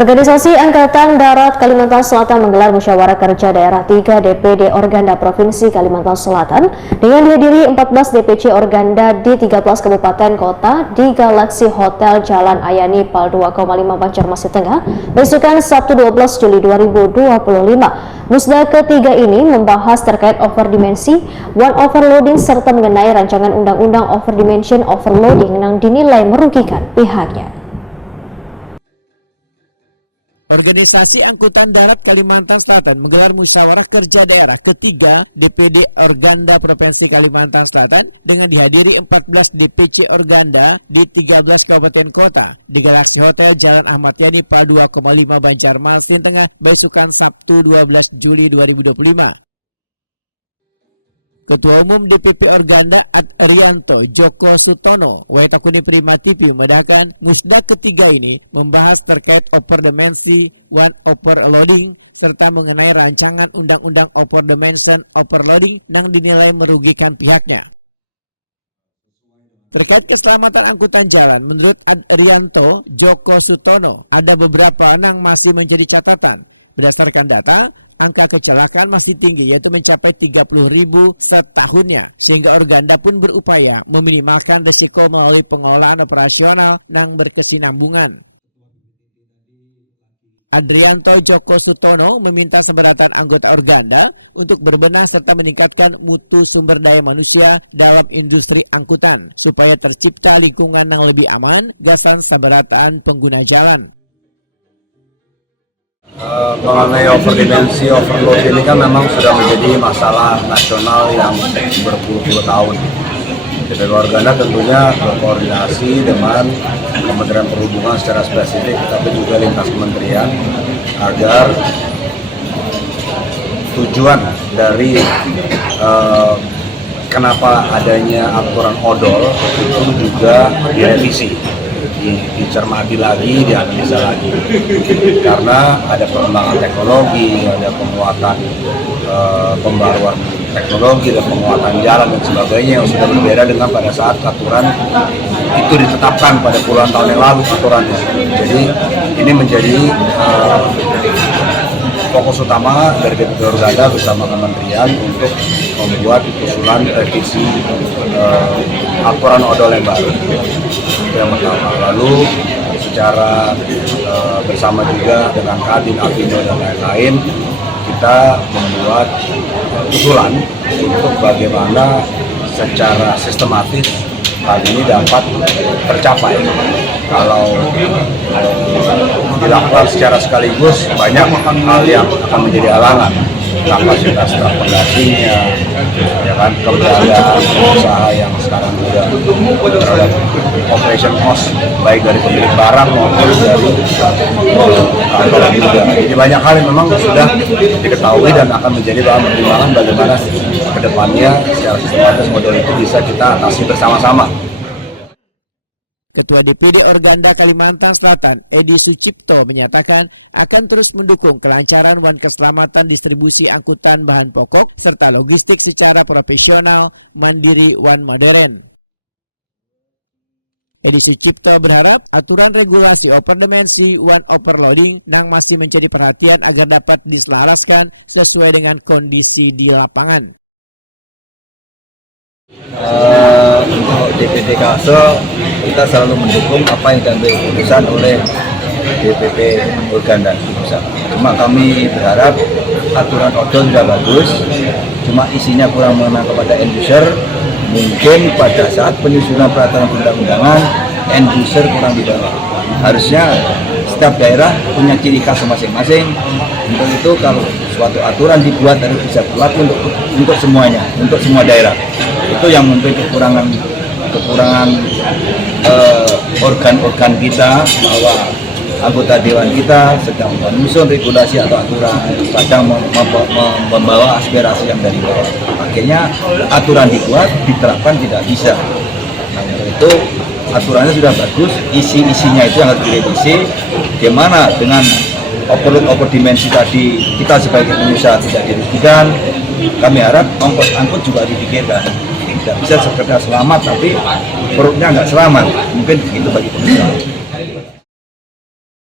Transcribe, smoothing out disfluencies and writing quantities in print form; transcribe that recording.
Organisasi Angkatan Darat Kalimantan Selatan menggelar musyawarah kerja daerah 3 DPD Organda Provinsi Kalimantan Selatan dengan dihadiri 14 DPC Organda di 13 kabupaten kota di Galaxy Hotel Jalan Ayani Pal 2,5 Banjarmasin Tengah besokan Sabtu 12 Juli 2025. Musda ketiga ini membahas terkait overdimensi, one overloading serta mengenai rancangan undang-undang overdimension overloading yang dinilai merugikan pihaknya. Organisasi Angkutan Darat Kalimantan Selatan menggelar musyawarah kerja daerah ketiga DPD Organda Provinsi Kalimantan Selatan dengan dihadiri 14 DPC Organda di 13 kabupaten kota di Galaxy Hotel Jalan Ahmad Yani Pal 2,5 Banjarmasin Tengah besokan Sabtu 12 Juli 2025. Ketua Umum DPP Organda Adrianto Joko Sutono, Waitakuni Prima TV membedakan musda ketiga ini membahas terkait overdimensi, one overloading, serta mengenai rancangan undang-undang overdimension overloading yang dinilai merugikan pihaknya. Terkait keselamatan angkutan jalan, menurut Adrianto Joko Sutono, ada beberapa yang masih menjadi catatan. Berdasarkan data, angka kecelakaan masih tinggi yaitu mencapai 30.000 setahunnya. Sehingga Organda pun berupaya meminimalkan risiko melalui pengelolaan operasional yang berkesinambungan. Adrianto Joko Sutono meminta seberatan anggota Organda untuk berbenah serta meningkatkan mutu sumber daya manusia dalam industri angkutan supaya tercipta lingkungan yang lebih aman, gasan sabarataan pengguna jalan. Mengenai overdimensi, overload ini kan memang sudah menjadi masalah nasional yang berpuluh-puluh tahun. DPP Organda tentunya berkoordinasi dengan Kementerian Perhubungan secara spesifik, tapi juga lintas kementerian agar tujuan dari kenapa adanya aturan odol itu juga direvisi. Dicermati lagi, dianalisa lagi, karena ada pengembangan teknologi, ada penguatan pembaruan teknologi, ada penguatan jalan dan sebagainya yang sudah berbeda dengan pada saat aturan itu ditetapkan pada puluhan tahun yang lalu aturannya. Jadi ini menjadi fokus utama dari DPP Organda bersama kementerian untuk membuat usulan revisi aturan odol yang baru. Yang pertama. Lalu secara bersama juga dengan Kadin, Apindo dan lain-lain kita membuat usulan untuk bagaimana secara sistematis hal ini dapat tercapai. Kalau dilakukan secara sekaligus banyak hal yang akan menjadi halangan, kapasitas transportasinya, ya kan, keberadaan usaha yang sekarang juga terhadap operation cost baik dari pemilik barang maupun dari barang juga. Jadi banyak hal yang memang sudah diketahui dan akan menjadi bahan pertimbangan bagaimana kedepannya secara sistematis model itu bisa kita atasi bersama-sama. Ketua DPD Organda Kalimantan Selatan, Edi Sucipto, menyatakan akan terus mendukung kelancaran dan keselamatan distribusi angkutan bahan pokok serta logistik secara profesional, mandiri, dan modern. Edi Sucipto berharap aturan regulasi overdimensi one overloading yang masih menjadi perhatian agar dapat diselaraskan sesuai dengan kondisi di lapangan. Untuk DPD Kalsel kita selalu mendukung apa yang diambil keputusan oleh DPP Organda di pusat. Cuma kami berharap aturan odol sudah bagus, cuma isinya kurang mengena kepada end user. Mungkin pada saat penyusunan peraturan perundang-undangan end user kurang didorong. Harusnya setiap daerah punya ciri khas masing-masing. Untuk itu kalau suatu aturan dibuat harus bisa berlaku untuk semuanya, untuk semua daerah. Itu yang mungkin kekurangan organ-organ kita, bahwa anggota dewan kita sedang menyusun regulasi atau aturan, kadang membawa aspirasi yang dari bawah. Akhirnya aturan dibuat, diterapkan tidak bisa. Itu aturannya sudah bagus, isi-isinya itu yang harus direvisi. Bagaimana dengan overdimensi tadi, kita sebagai pengusaha tidak dirugikan. Kami harap ongkos angkut juga dipikirkan. Tidak bisa sekedar selamat tapi perutnya nggak selamat, mungkin begitu bagi pengusaha.